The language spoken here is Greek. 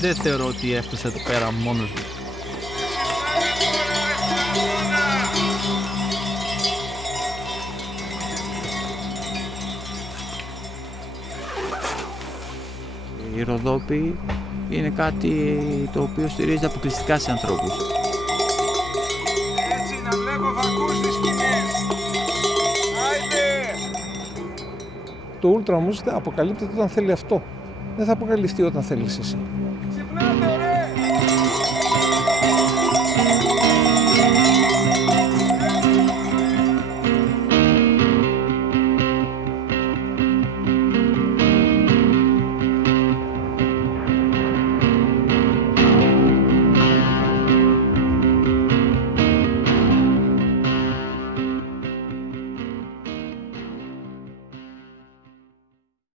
δεν θεωρώ ότι έφτασε εδώ πέρα μόνος του. Οι Ροδόποι είναι κάτι το οποίο στηρίζεται αποκλειστικά σε ανθρώπους. Έτσι, να βλέπω φακούς στις σκηνές. Άιντε! Το Ultra όμως αποκαλύπτεται όταν θέλει αυτό. Δεν θα αποκαλυφθεί όταν θέλεις εσύ.